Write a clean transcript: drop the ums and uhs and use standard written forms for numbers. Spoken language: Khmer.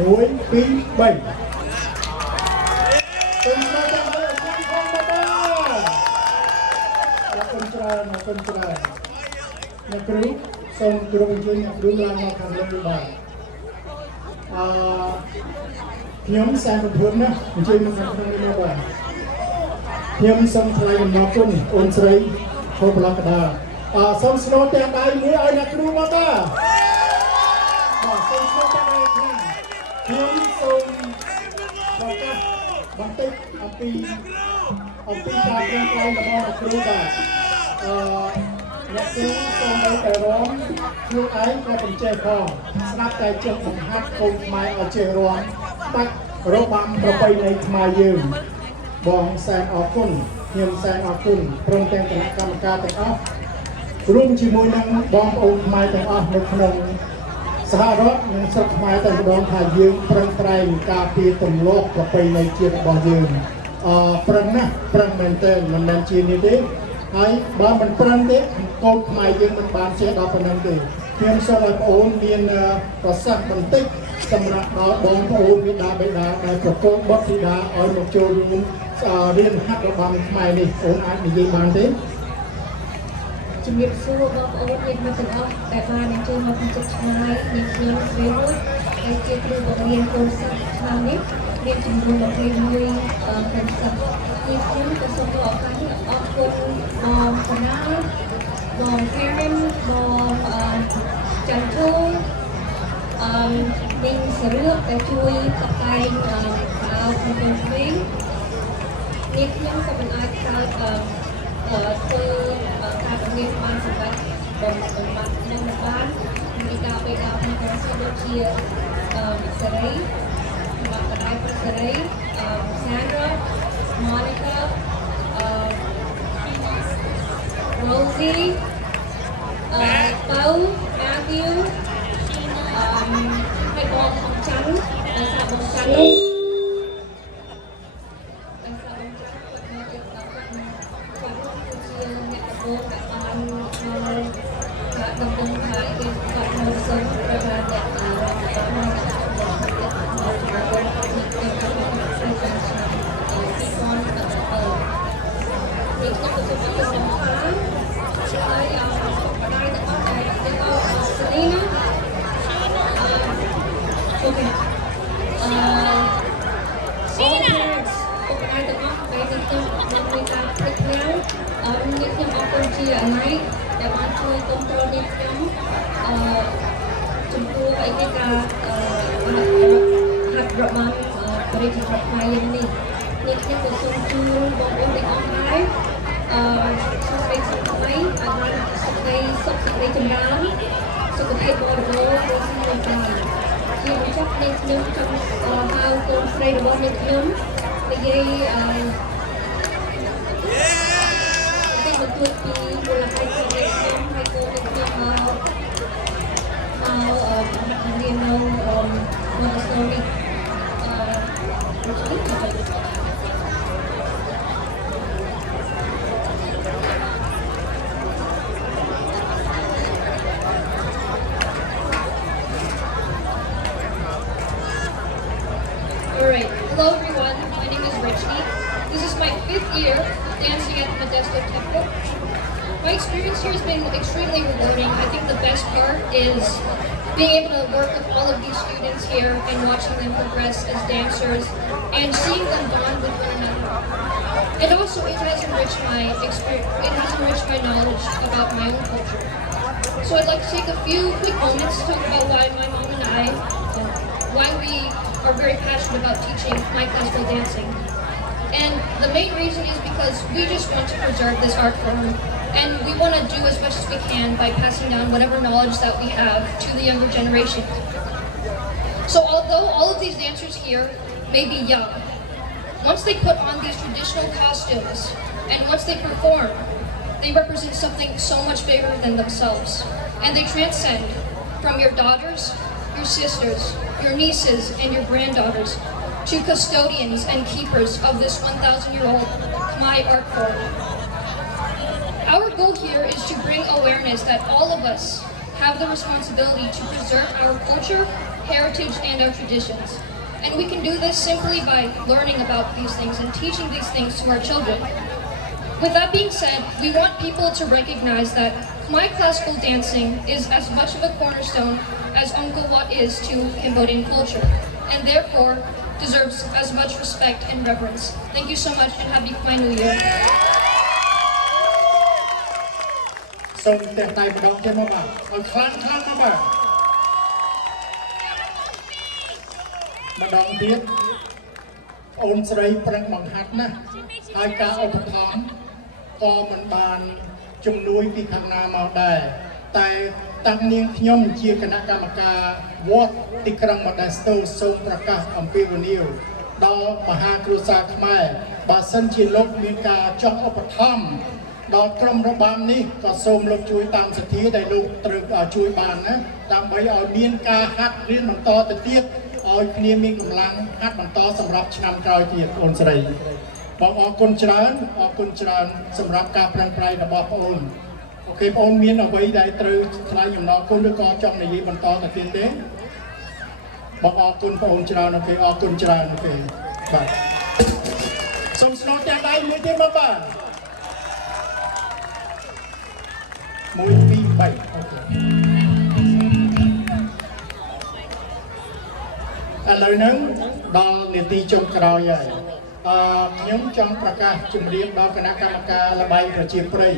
1 2 3គុំមកដល់អរគុណផងបាទអរគុណច្រើនអ្នកគ្រូសូមគោរពអញ្ជើញអ្នកគ្រូឡើងមកខាងលើបាទខ្ញុំសានប្រភពណាអញ្ជើញមកខាងក្នុងនេះបាទខ្ញុំសូមថ្លែងអំណរគុណអូនស្រីខូបឡកដាសូមស្នូទទាំងដៃមួយឲ្យអ្នកគ្រូមកបាទសូមស្នូទាំងដៃខ្ញុំសូមប្រកាសបន្តិចអំពីការប្រឹងប្រែងរបស់អ្នកគ្រូបាទអ្នកគ្រូសូមឲ្យតែរំខ្លួនឯងក៏មិនចេះផងស្ដាប់តែចេះបង្ហាត់កូនខ្មែរឲ្យចេះរាំបាច់របាំប្រពៃណីខ្មែរយើងបងសែនអរគុណខ្ញុំសែនអរគុណព្រមទាំងគណៈកម្មការទាំងអស់រួមជាមួយនឹងបងប្អូនខ្មែរទាំងអស់នៅក្នុងសហរដ្ឋនិងស្រុកខ្មែរតែម្ដងថាយើងប្រឹងប្រែងការពារទម្លាប់ប្រពៃណីជាតិរបស់យើងប្រឹងណាស់ប្រឹងមែនទែនមិនមែនជានេះទេហើយបើមិនប្រឹងទេកូនខ្មែរយើងមិនបានចេះដល់ប៉ុណ្ណឹងទេខ្ញុំសូមឲ្យបងប្អូនមានប្រសាសន៍បន្តិចសម្រាប់ដល់បងប្អូនមេដាបេដាដែលប្រកបបុត្រធីតាឲ្យមកចូលរួមរៀនហាត់របាំខ្មែរនេះបងអាចនិយាយបានទេជំរាបសួរបងប្អូនញាតិមិត្តទាំងអស់ដែលបានអញ្ជើញមកពីជិតឆ្ងាយនាងខ្ញុំស្រីមួយដែលជាគ្រូបង្រៀនកូនសិស្សឆ្នាំនេះរៀនចំនួន21เป็นសិស្សនាងខ្ញុំក៏សូមអរគុណបងកណាបង Karen បងចន្ទទូនាងសរឿកដែលជួយផ្សព្វផ្សាយข่าวក្នុងពេលនេះនាងខ្ញុំក៏មិនអាចក្រោយធ្វើការបង្រៀនបានសម្រាប់បំបត្តិក្នុងបានពីការបេដាក្នុងការសិក្សាដូចជាសេរីមកកណ្ដាលពុទ្ធសេរី Sandra Monica Rosie Pau Matthew ហើយបងច័ន្ទដោយសារបងច័ន្ទជាអណៃដែលបានជួយគ្រប់គ្រងនាងខ្ញុំចំពោះអីគេការហាត់របាំរាជរដ្ឋខ្មែរយើងនេះនាងខ្ញុំក៏សូមជូនបងប្អូនទាំងអស់ដែរសូមសេចក្តីសុខថ្មីឲ្យបានសេចក្តីសុខសេចក្តីចម្រើនសុខភាពបរិបូរណ៍ដូចជាកាជាបញ្ចប់នាងខ្ញុំចង់ហៅកូនស្រីរបស់នាងខ្ញុំនិយាយទទួលពីមូលហេតុនៃខ្ញុំហើយកូននៃខ្ញុំមករៀននៅMontessori Alright, hello everyone, my name is Richie. This is my 5th year dancing at Modesto Temple. My experience here has been extremely rewarding. I think the best part is being able to work with all of these students here and watching them progress as dancers and seeing them bond with one another. And also it has enriched my experience, it has enriched my knowledge about my own culture. So I'd like to take a few quick moments to talk about why my mom and I, why we are very passionate about teaching my classical dancing. And the main reason is because we just want to preserve this art form and we want to do as much as we can by passing down whatever knowledge that we have to the younger generation. So although all of these dancers here may be young, once they put on these traditional costumes and once they perform, they represent something so much bigger than themselves. And they transcend from your daughters, your sisters, your nieces, and your granddaughters to custodians and keepers of this 1,000-year-old Khmer art form. Our goal here is to bring awareness that all of us have the responsibility to preserve our culture heritage and our traditions. And we can do this simply by learning about these things and teaching these things to our children. With that being said, we want people to recognize that Khmer classical dancing is as much of a cornerstone as Angkor Wat is to Cambodian culture, and therefore deserves as much respect and reverence. Thank you so much and Happy Khmer New Year. សូមតែតែម្ដងទៀតមកបាទឲ្យខ្លាំងខ្លាំងមកបាទម្ដងទៀតអូនស្រីប្រឹងបង្ហាត់ណាស់ហើយការឧបត្ថម្ភក៏មិនបានជំនួយពីខាងណាមកដែរតែតាំងនាងខ្ញុំជាគណៈកម្មការវត្តទីក្រុងម៉ាដាស្តូសូមប្រកាសអំពាវនាវដល់មហាគ្រួសារខ្មែរបើសិនជាលោកមានការចង់ឧបត្ថម្ភដល់ក្រុមរបាំនេះក៏សូមលោកជួយតាមសទ្ធាដែលលោកត្រូវជួយបានណាដើម្បីឲ្យមានការហាត់រៀនបន្តទៅទៀតឲ្យគ្នាមានកម្លាំងហាត់បន្តសម្រាប់ឆ្នាំក្រោយទៀតបងស្រីបងអរគុណច្រើនសម្រាប់ការប្រឹងប្រែងរបស់បងអូនអូខេបងអូនមានអ្វីដែលត្រូវថ្លែងអំណរគុណឬក៏ចង់និយាយបន្តទៅទៀតទេបងអរគុណបងអូនច្រើនអូខេអរគុណច្រើនអូខេបាទសូមស្នើទាំងដៃមួយទៀតមកបាទ 1 2 3 អូខេឥឡូវហ្នឹងដល់នាទីចុងក្រោយហើយខ្ញុំចង់ប្រកាសជំរាបដល់គណៈកម្មការល្បែងប្រជាប្រិយ